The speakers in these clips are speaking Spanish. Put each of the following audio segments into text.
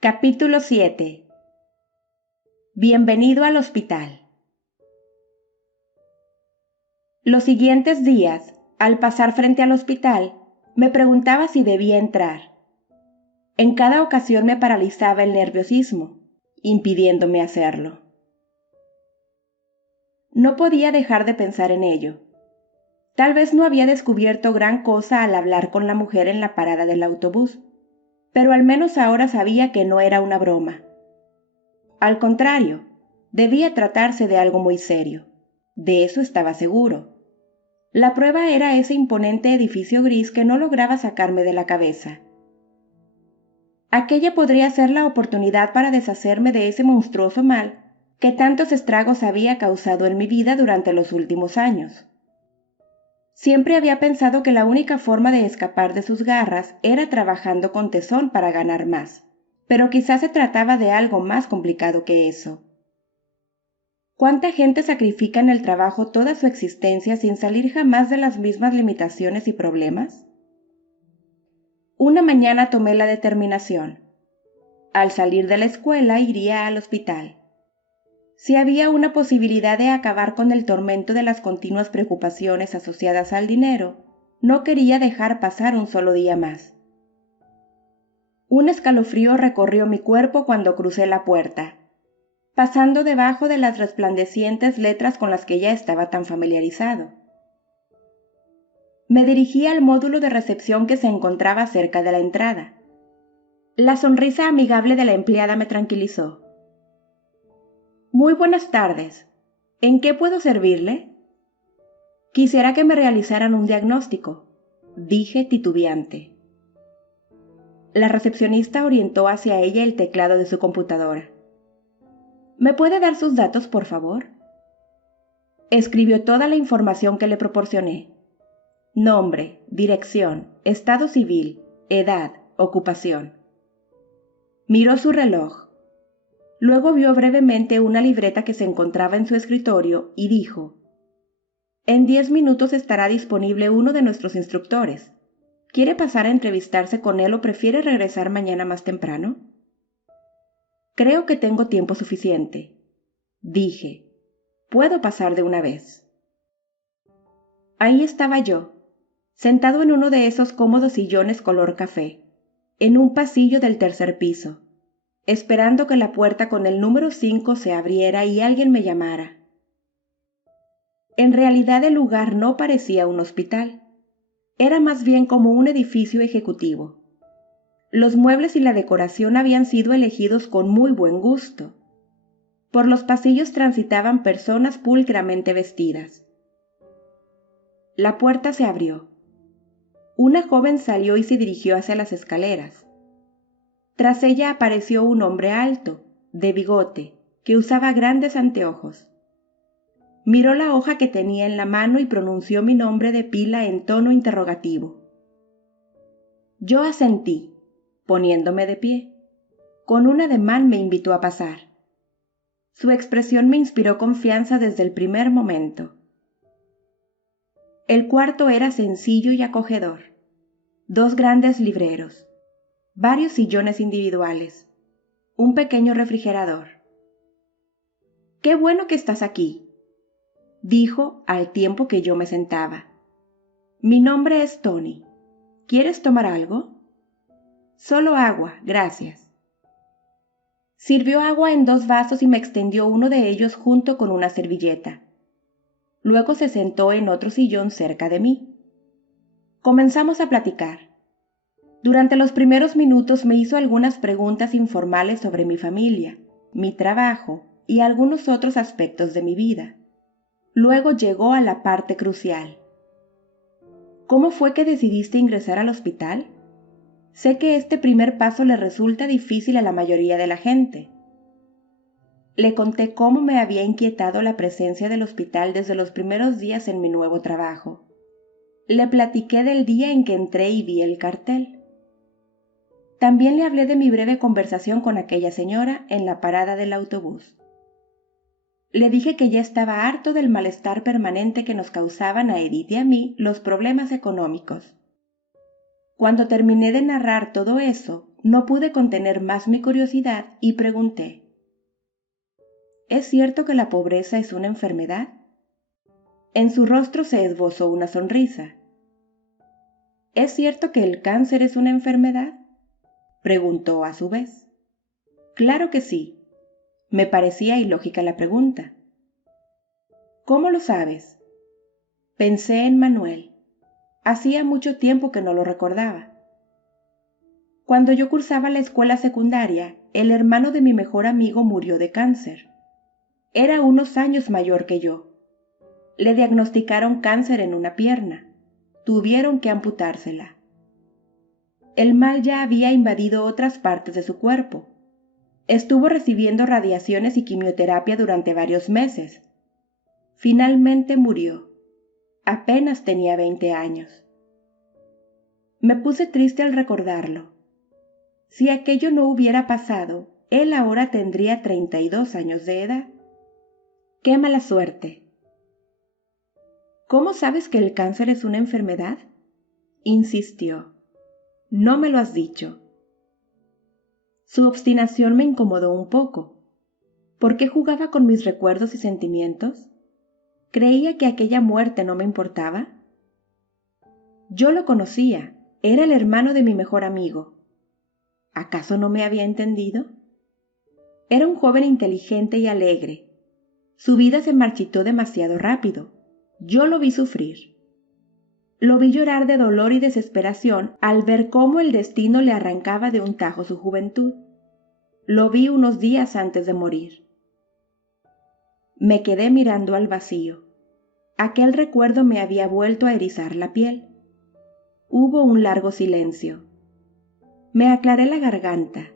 Capítulo 7. Bienvenido al hospital. Los siguientes días, al pasar frente al hospital, me preguntaba si debía entrar. En cada ocasión me paralizaba el nerviosismo, impidiéndome hacerlo. No podía dejar de pensar en ello. Tal vez no había descubierto gran cosa al hablar con la mujer en la parada del autobús, pero al menos ahora sabía que no era una broma. Al contrario, debía tratarse de algo muy serio. De eso estaba seguro. La prueba era ese imponente edificio gris que no lograba sacarme de la cabeza. Aquella podría ser la oportunidad para deshacerme de ese monstruoso mal que tantos estragos había causado en mi vida durante los últimos años. Siempre había pensado que la única forma de escapar de sus garras era trabajando con tesón para ganar más, pero quizás se trataba de algo más complicado que eso. ¿Cuánta gente sacrifica en el trabajo toda su existencia sin salir jamás de las mismas limitaciones y problemas? Una mañana tomé la determinación. Al salir de la escuela iría al hospital. Si había una posibilidad de acabar con el tormento de las continuas preocupaciones asociadas al dinero, no quería dejar pasar un solo día más. Un escalofrío recorrió mi cuerpo cuando crucé la puerta, pasando debajo de las resplandecientes letras con las que ya estaba tan familiarizado. Me dirigí al módulo de recepción que se encontraba cerca de la entrada. La sonrisa amigable de la empleada me tranquilizó. Muy buenas tardes. ¿En qué puedo servirle? Quisiera que me realizaran un diagnóstico, dije titubeante. La recepcionista orientó hacia ella el teclado de su computadora. ¿Me puede dar sus datos, por favor? Escribió toda la información que le proporcioné. Nombre, dirección, estado civil, edad, ocupación. Miró su reloj. Luego vio brevemente una libreta que se encontraba en su escritorio y dijo: En 10 minutos estará disponible uno de nuestros instructores. ¿Quiere pasar a entrevistarse con él o prefiere regresar mañana más temprano? Creo que tengo tiempo suficiente, dije. Puedo pasar de una vez. Ahí estaba yo, sentado en uno de esos cómodos sillones color café, en un pasillo del tercer piso, esperando que la puerta con el número 5 se abriera y alguien me llamara. En realidad el lugar no parecía un hospital. Era más bien como un edificio ejecutivo. Los muebles y la decoración habían sido elegidos con muy buen gusto. Por los pasillos transitaban personas pulcramente vestidas. La puerta se abrió. Una joven salió y se dirigió hacia las escaleras. Tras ella apareció un hombre alto, de bigote, que usaba grandes anteojos. Miró la hoja que tenía en la mano y pronunció mi nombre de pila en tono interrogativo. Yo asentí, poniéndome de pie. Con un ademán me invitó a pasar. Su expresión me inspiró confianza desde el primer momento. El cuarto era sencillo y acogedor. 2 grandes libreros, varios sillones individuales, un pequeño refrigerador. «Qué bueno que estás aquí», dijo al tiempo que yo me sentaba. «Mi nombre es Tony. ¿Quieres tomar algo?» «Solo agua, gracias». Sirvió agua en 2 vasos y me extendió uno de ellos junto con una servilleta. Luego se sentó en otro sillón cerca de mí. Comenzamos a platicar. Durante los primeros minutos me hizo algunas preguntas informales sobre mi familia, mi trabajo y algunos otros aspectos de mi vida. Luego llegó a la parte crucial. ¿Cómo fue que decidiste ingresar al hospital? Sé que este primer paso le resulta difícil a la mayoría de la gente. Le conté cómo me había inquietado la presencia del hospital desde los primeros días en mi nuevo trabajo. Le platiqué del día en que entré y vi el cartel. También le hablé de mi breve conversación con aquella señora en la parada del autobús. Le dije que ya estaba harto del malestar permanente que nos causaban a Edith y a mí los problemas económicos. Cuando terminé de narrar todo eso, no pude contener más mi curiosidad y pregunté: ¿es cierto que la pobreza es una enfermedad? En su rostro se esbozó una sonrisa. ¿Es cierto que el cáncer es una enfermedad?, preguntó a su vez. Claro que sí. Me parecía ilógica la pregunta. ¿Cómo lo sabes? Pensé en Manuel. Hacía mucho tiempo que no lo recordaba. Cuando yo cursaba la escuela secundaria, el hermano de mi mejor amigo murió de cáncer. Era unos años mayor que yo. Le diagnosticaron cáncer en una pierna. Tuvieron que amputársela. El mal ya había invadido otras partes de su cuerpo. Estuvo recibiendo radiaciones y quimioterapia durante varios meses. Finalmente murió. Apenas tenía 20 años. Me puse triste al recordarlo. Si aquello no hubiera pasado, él ahora tendría 32 años de edad. ¡Qué mala suerte! ¿Cómo sabes que el cáncer es una enfermedad?, insistió. No me lo has dicho. Su obstinación me incomodó un poco. ¿Por qué jugaba con mis recuerdos y sentimientos? ¿Creía que aquella muerte no me importaba? Yo lo conocía, era el hermano de mi mejor amigo. ¿Acaso no me había entendido? Era un joven inteligente y alegre. Su vida se marchitó demasiado rápido. Yo lo vi sufrir. Lo vi llorar de dolor y desesperación al ver cómo el destino le arrancaba de un tajo su juventud. Lo vi unos días antes de morir. Me quedé mirando al vacío. Aquel recuerdo me había vuelto a erizar la piel. Hubo un largo silencio. Me aclaré la garganta.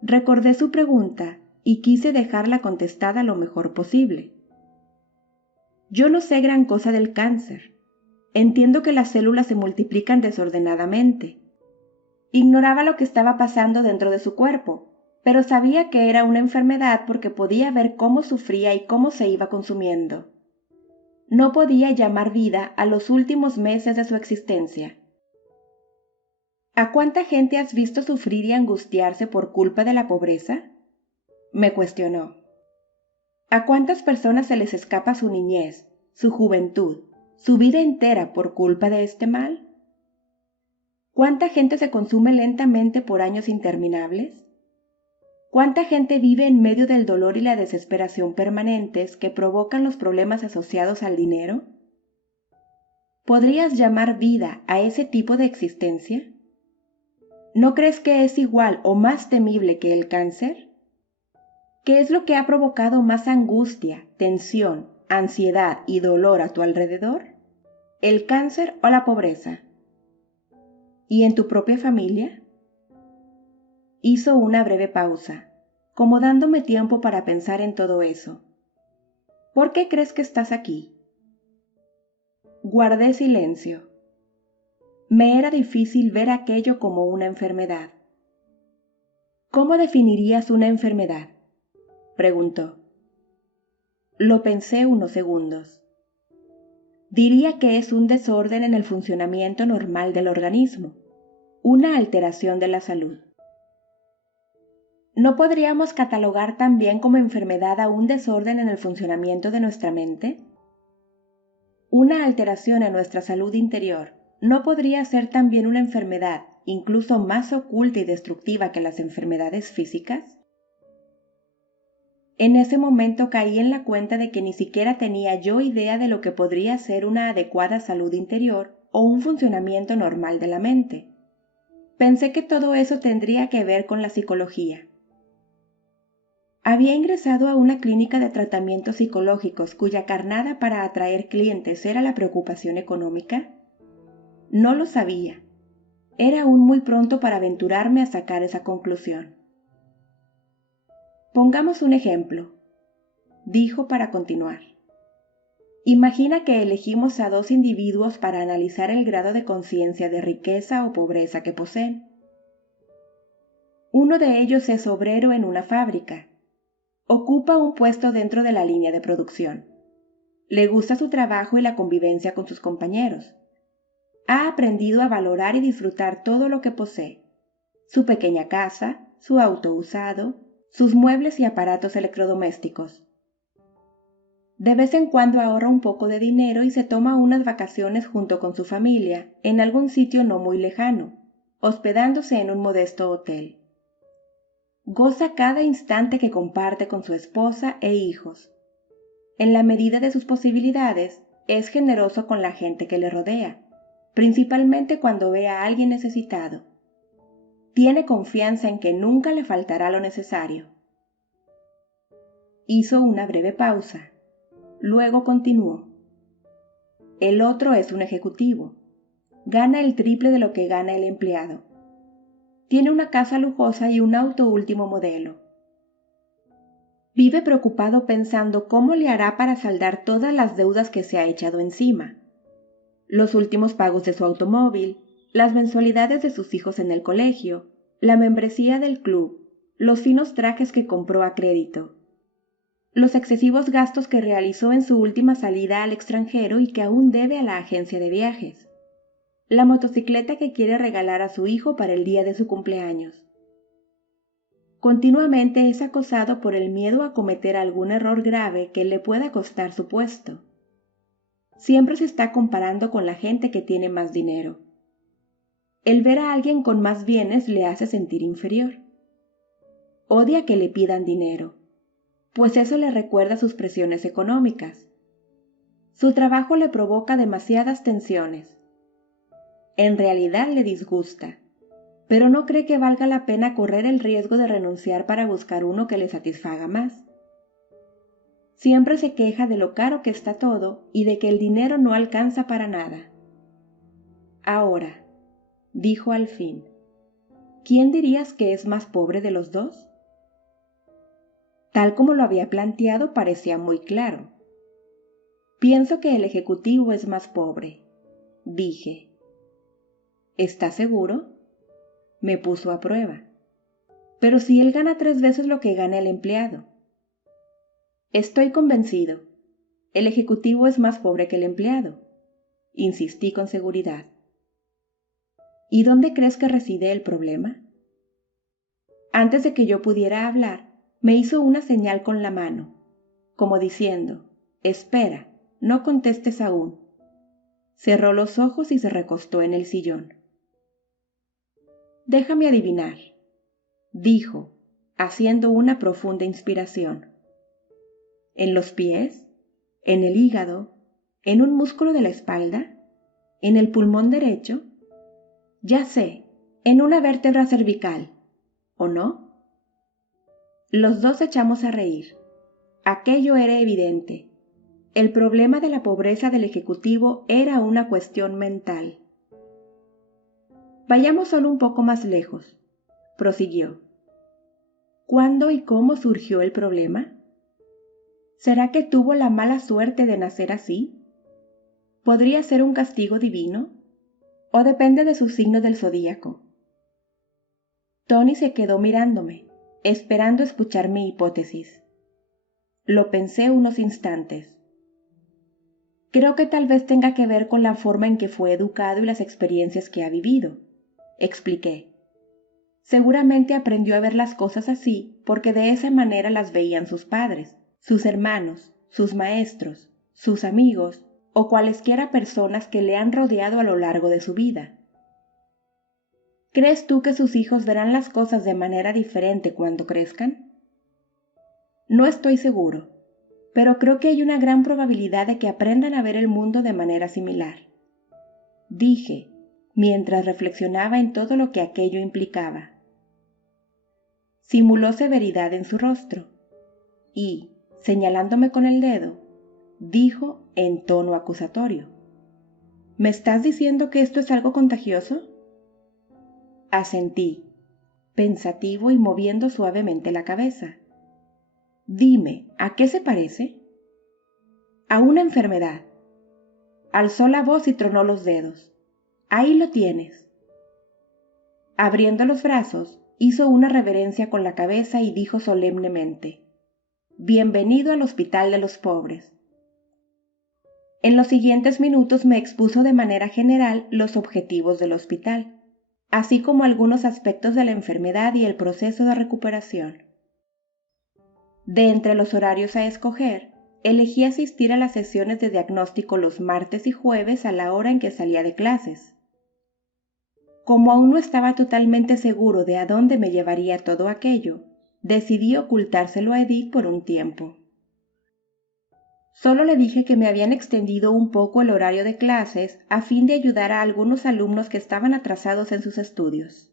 Recordé su pregunta y quise dejarla contestada lo mejor posible. Yo no sé gran cosa del cáncer. Entiendo que las células se multiplican desordenadamente. Ignoraba lo que estaba pasando dentro de su cuerpo, pero sabía que era una enfermedad porque podía ver cómo sufría y cómo se iba consumiendo. No podía llamar vida a los últimos meses de su existencia. ¿A cuánta gente has visto sufrir y angustiarse por culpa de la pobreza?, me cuestionó. ¿A cuántas personas se les escapa su niñez, su juventud, su vida entera por culpa de este mal? ¿Cuánta gente se consume lentamente por años interminables? ¿Cuánta gente vive en medio del dolor y la desesperación permanentes que provocan los problemas asociados al dinero? ¿Podrías llamar vida a ese tipo de existencia? ¿No crees que es igual o más temible que el cáncer? ¿Qué es lo que ha provocado más angustia, tensión, ansiedad y dolor a tu alrededor? ¿El cáncer o la pobreza? ¿Y en tu propia familia? Hizo una breve pausa, como dándome tiempo para pensar en todo eso. ¿Por qué crees que estás aquí? Guardé silencio. Me era difícil ver aquello como una enfermedad. ¿Cómo definirías una enfermedad?, preguntó. Lo pensé unos segundos. Diría que es un desorden en el funcionamiento normal del organismo, una alteración de la salud. ¿No podríamos catalogar también como enfermedad a un desorden en el funcionamiento de nuestra mente? Una alteración en nuestra salud interior no podría ser también una enfermedad, incluso más oculta y destructiva que las enfermedades físicas. En ese momento caí en la cuenta de que ni siquiera tenía yo idea de lo que podría ser una adecuada salud interior o un funcionamiento normal de la mente. Pensé que todo eso tendría que ver con la psicología. Había ingresado a una clínica de tratamientos psicológicos cuya carnada para atraer clientes era la preocupación económica. No lo sabía. Era aún muy pronto para aventurarme a sacar esa conclusión. Pongamos un ejemplo, dijo para continuar. Imagina que elegimos a dos individuos para analizar el grado de conciencia de riqueza o pobreza que poseen. Uno de ellos es obrero en una fábrica. Ocupa un puesto dentro de la línea de producción. Le gusta su trabajo y la convivencia con sus compañeros. Ha aprendido a valorar y disfrutar todo lo que posee. su pequeña casa, su auto usado, sus muebles y aparatos electrodomésticos. De vez en cuando ahorra un poco de dinero y se toma unas vacaciones junto con su familia en algún sitio no muy lejano, hospedándose en un modesto hotel. Goza cada instante que comparte con su esposa e hijos. En la medida de sus posibilidades, es generoso con la gente que le rodea, principalmente cuando ve a alguien necesitado. Tiene confianza en que nunca le faltará lo necesario. Hizo una breve pausa. Luego continuó. El otro es un ejecutivo. Gana el triple de lo que gana el empleado. Tiene una casa lujosa y un auto último modelo. Vive preocupado pensando cómo le hará para saldar todas las deudas que se ha echado encima. Los últimos pagos de su automóvil, las mensualidades de sus hijos en el colegio, la membresía del club, los finos trajes que compró a crédito, los excesivos gastos que realizó en su última salida al extranjero y que aún debe a la agencia de viajes, la motocicleta que quiere regalar a su hijo para el día de su cumpleaños. Continuamente es acosado por el miedo a cometer algún error grave que le pueda costar su puesto. Siempre se está comparando con la gente que tiene más dinero. El ver a alguien con más bienes le hace sentir inferior. Odia que le pidan dinero, pues eso le recuerda sus presiones económicas. Su trabajo le provoca demasiadas tensiones. En realidad le disgusta, pero no cree que valga la pena correr el riesgo de renunciar para buscar uno que le satisfaga más. Siempre se queja de lo caro que está todo y de que el dinero no alcanza para nada. Ahora, dijo al fin, ¿quién dirías que es más pobre de los dos? Tal como lo había planteado, parecía muy claro. Pienso que el ejecutivo es más pobre, dije. ¿Estás seguro? Me puso a prueba. Pero si él gana 3 veces lo que gana el empleado. Estoy convencido. El ejecutivo es más pobre que el empleado, insistí con seguridad. ¿Y dónde crees que reside el problema? Antes de que yo pudiera hablar, me hizo una señal con la mano, como diciendo, espera, no contestes aún. Cerró los ojos y se recostó en el sillón. Déjame adivinar, dijo, haciendo una profunda inspiración. ¿En los pies? ¿En el hígado? ¿En un músculo de la espalda? ¿En el pulmón derecho? Ya sé, en una vértebra cervical, ¿o no? Los dos echamos a reír. Aquello era evidente. El problema de la pobreza del ejecutivo era una cuestión mental. Vayamos solo un poco más lejos, prosiguió. ¿Cuándo y cómo surgió el problema? ¿Será que tuvo la mala suerte de nacer así? ¿Podría ser un castigo divino? ¿O depende de su signo del zodíaco? Tony se quedó mirándome, esperando escuchar mi hipótesis. Lo pensé unos instantes. Creo que tal vez tenga que ver con la forma en que fue educado y las experiencias que ha vivido, expliqué. Seguramente aprendió a ver las cosas así porque de esa manera las veían sus padres, sus hermanos, sus maestros, sus amigos o cualesquiera personas que le han rodeado a lo largo de su vida. ¿Crees tú que sus hijos verán las cosas de manera diferente cuando crezcan? No estoy seguro, pero creo que hay una gran probabilidad de que aprendan a ver el mundo de manera similar. Dije, mientras reflexionaba en todo lo que aquello implicaba. Simuló severidad en su rostro y, señalándome con el dedo, dijo en tono acusatorio, ¿me estás diciendo que esto es algo contagioso? Asentí, pensativo y moviendo suavemente la cabeza. Dime, ¿a qué se parece? A una enfermedad. Alzó la voz y tronó los dedos. Ahí lo tienes. Abriendo los brazos, hizo una reverencia con la cabeza y dijo solemnemente, Bienvenido al Hospital de los Pobres. En los siguientes minutos me expuso de manera general los objetivos del hospital, así como algunos aspectos de la enfermedad y el proceso de recuperación. De entre los horarios a escoger, elegí asistir a las sesiones de diagnóstico los martes y jueves a la hora en que salía de clases. Como aún no estaba totalmente seguro de a dónde me llevaría todo aquello, decidí ocultárselo a Edith por un tiempo. Solo le dije que me habían extendido un poco el horario de clases a fin de ayudar a algunos alumnos que estaban atrasados en sus estudios.